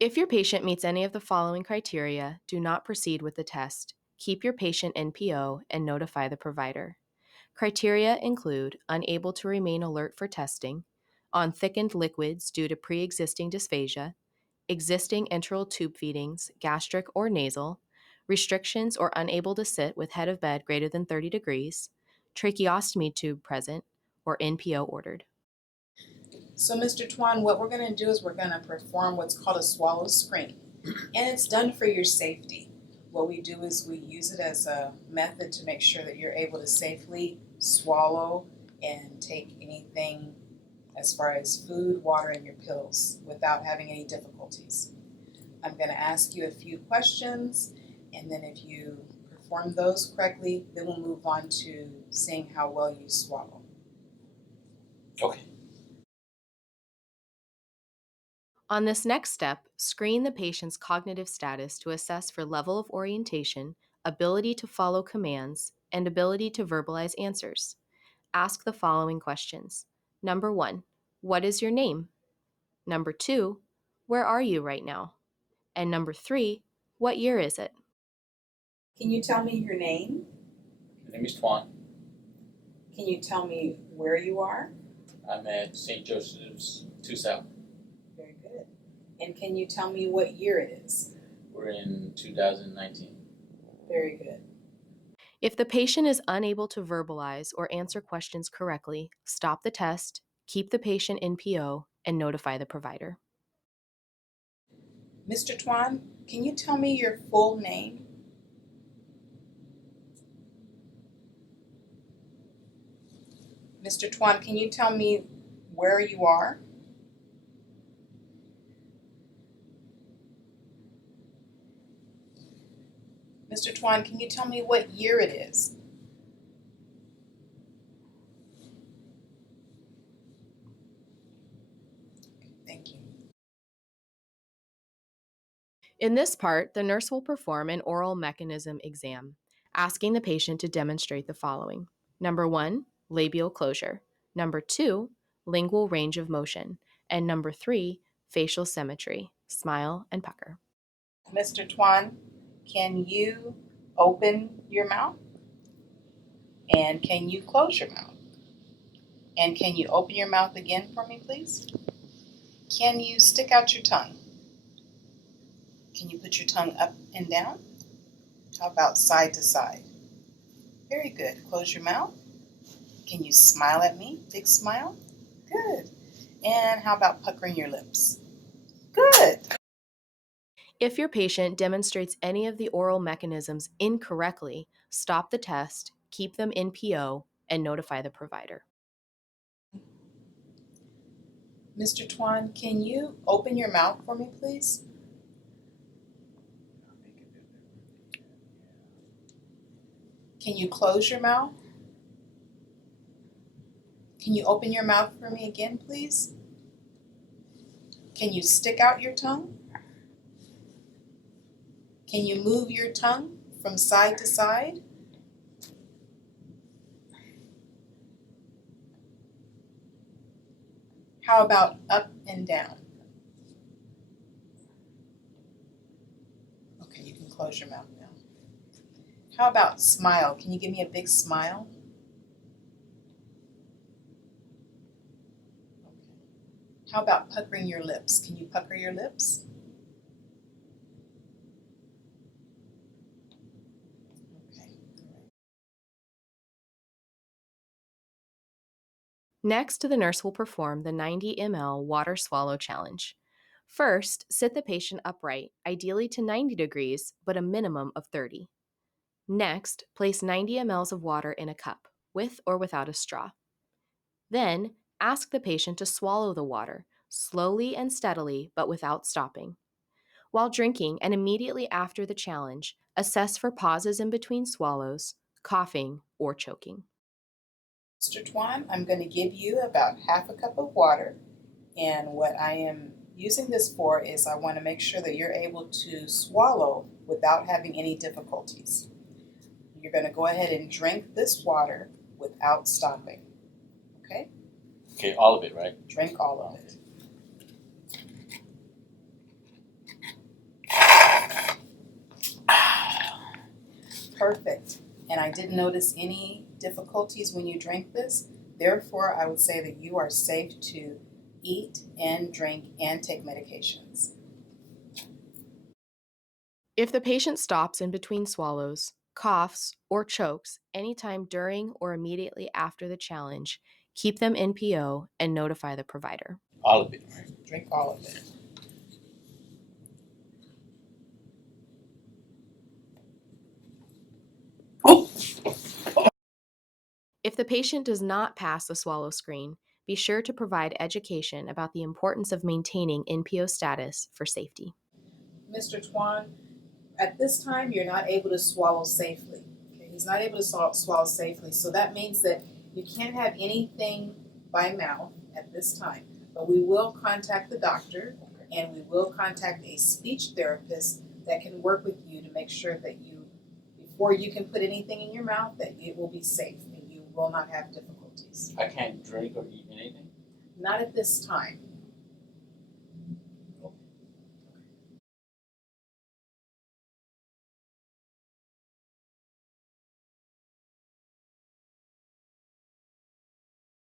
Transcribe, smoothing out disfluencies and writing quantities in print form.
If your patient meets any of the following criteria, do not proceed with the test. Keep your patient NPO and notify the provider. Criteria include unable to remain alert for testing, on thickened liquids due to pre-existing dysphagia, existing enteral tube feedings, gastric or nasal, restrictions or unable to sit with head of bed greater than 30 degrees, tracheostomy tube present, or NPO ordered. So, Mr. Twan, what we're going to do is we're going to perform what's called a swallow screen, and it's done for your safety. What we do is we use it as a method to make sure that you're able to safely swallow and take anything as far as food, water, and your pills without having any difficulties. I'm going to ask you a few questions, and then if you perform those correctly, then we'll move on to seeing how well you swallow. Okay. On this next step, screen the patient's cognitive status to assess for level of orientation, ability to follow commands, and ability to verbalize answers. Ask the following questions. Number 1, what is your name? Number 2, where are you right now? And number 3, what year is it? Can you tell me your name? My name is Twan. Can you tell me where you are? I'm at St. Joseph's 2 South. Very good. And can you tell me what year it is? We're in 2019. Very good. If the patient is unable to verbalize or answer questions correctly, stop the test, keep the patient NPO, and notify the provider. Mr. Twan, can you tell me your full name? Mr. Twan, can you tell me where you are? Mr. Twan, can you tell me what year it is? Thank you. In this part, the nurse will perform an oral mechanism exam, asking the patient to demonstrate the following. Number 1, labial closure. Number 2, lingual range of motion. And number 3, facial symmetry, smile and pucker. Mr. Twan, can you open your mouth? And can you close your mouth? And can you open your mouth again for me, please? Can you stick out your tongue? Can you put your tongue up and down? How about side to side? Very good. Close your mouth. Can you smile at me? Big smile. Good. And how about puckering your lips? Good. If your patient demonstrates any of the oral mechanisms incorrectly, stop the test, keep them NPO, and notify the provider. Mr. Twan, can you open your mouth for me, please? Can you close your mouth? Can you open your mouth for me again, please? Can you stick out your tongue? Can you move your tongue from side to side? How about up and down? Okay, you can close your mouth now. How about smile? Can you give me a big smile? Okay. How about puckering your lips? Can you pucker your lips? Okay. Next, the nurse will perform the 90 ml water swallow challenge. First, sit the patient upright, ideally to 90 degrees, but a minimum of 30. Next, place 90 mLs of water in a cup, with or without a straw. Then, ask the patient to swallow the water, slowly and steadily, but without stopping. While drinking and immediately after the challenge, assess for pauses in between swallows, coughing, or choking. Mr. Twan, I'm going to give you about half a cup of water, and what I am using this for is I want to make sure that you're able to swallow without having any difficulties. You're going to go ahead and drink this water without stopping. Okay? Okay, all of it, right? Drink all of it. Perfect. And I didn't notice any difficulties when you drank this. Therefore, I would say that you are safe to eat and drink and take medications. If the patient stops in between swallows, coughs, or chokes anytime during or immediately after the challenge, keep them NPO and notify the provider. All of it, right? Drink all of it. If the patient does not pass the swallow screen, be sure to provide education about the importance of maintaining NPO status for safety. Mr. Twan, at this time, you're not able to swallow safely. Okay? He's not able to swallow safely, so that means that you can't have anything by mouth at this time. But we will contact the doctor and we will contact a speech therapist that can work with you to make sure that you, before you can put anything in your mouth, that it will be safe and you will not have difficulties. I can't drink or eat anything? Not at this time.